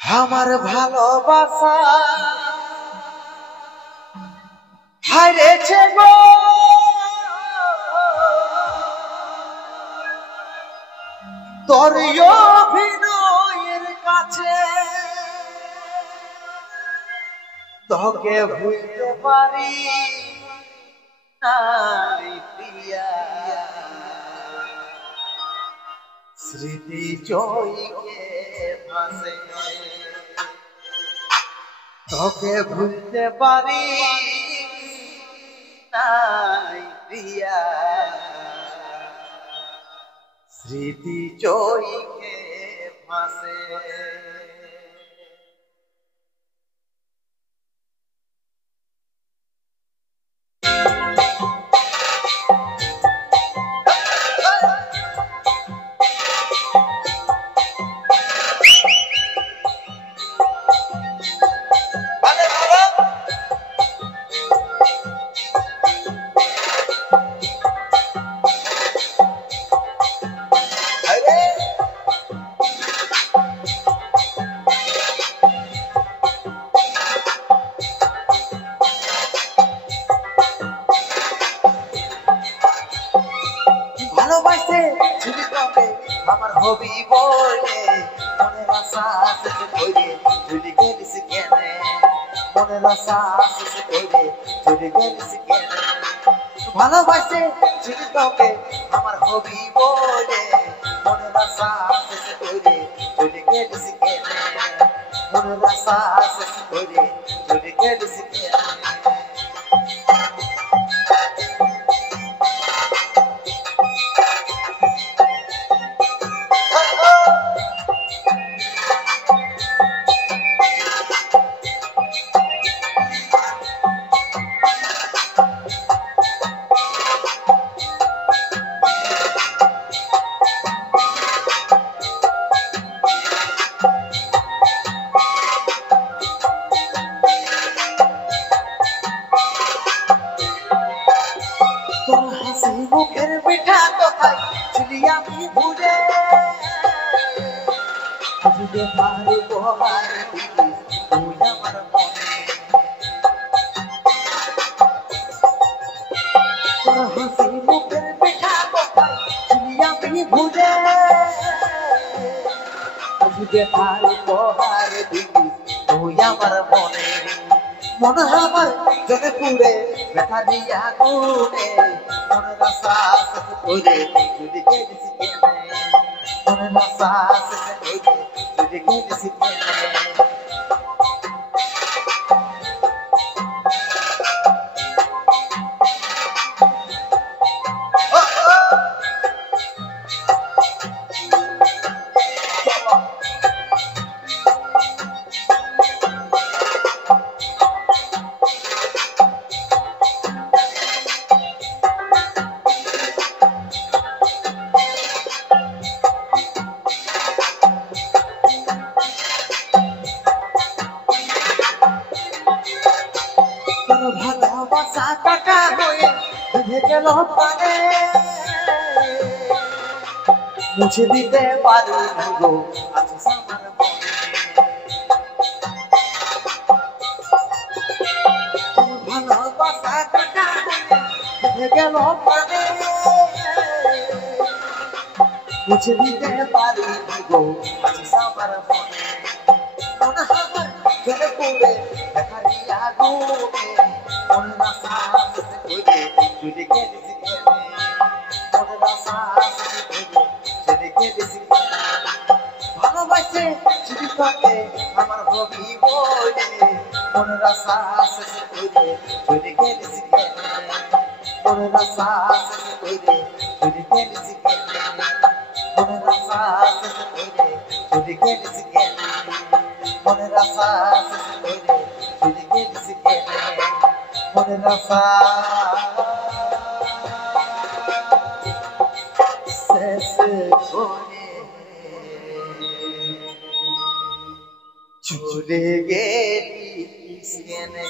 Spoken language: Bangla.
আমার ভালোবাসা হারিয়েছে গো, তোর অভিনয়ের কাছে তোকে ভুলতে পারি নাই প্রিয়া। স্মৃতি জয়কে ভাসে তোকে ভুলতে পারি নাই প্রিয়া। স্মৃতি জয়কে ভাসে ভালোবাসে ছুটি তবে আমার হবি বলে মনের আশা শেষ করে চলে গেলিস কেনে। মনের আশা শেষ করে চলে গেলিস কেনে। ভালোবাসে ছুটি তবে আমার হবি বলে মনের আশা শেষ করে চলে গেলিস কেনে। মনের আশা শেষ করে চলে গেলিস কেনে। তোর হাসি মুখের মিঠা কথায় ছিলি আমি ভুলে বুঝতে পারি বহার তুই আমার মনে। তোর হাসি মুখের মিঠা কথায় ছিলি আমি ভুলে বুঝতে পারি বহার তুই আমার মনে। মনে আমার জলে পুড়ে ব্যথা দিয়া গুনে মনের আশা শেষ করে চলে গেলিস কেনে। মনের আশা শেষ করে চলে গেলিস কেনে। ভালোবাসা টাকা হয়ে ভেঙে গেল প্রাণে মুছে দিতে পারি গো আছিস আমার মনে। ভালোবাসা টাকা হয়ে ভেঙে গেল প্রাণে মুছে দিতে পারি গো আছিস আমার মনে। মনে আমার জলে পুড়ে দেখা দিয়া গুনে মনের আশা শেষ করে চলে গেলিস কেনে। মনের আশা শেষ করে চলে গেলিস কেনে। ভালোবাসে ছুটি তবে আমার হবি বলে মনের আশা শেষ করে চলে গেলিস কেনে। মনের আশা শেষ করে চলে গেলিস কেনে। মনের আশা শেষ করে চলে গেলিস কেনে। মনের আশা শেষ করে চলে গেলিস কেনে। মনের আশা শেষ করে চলে গেলিস কেনে।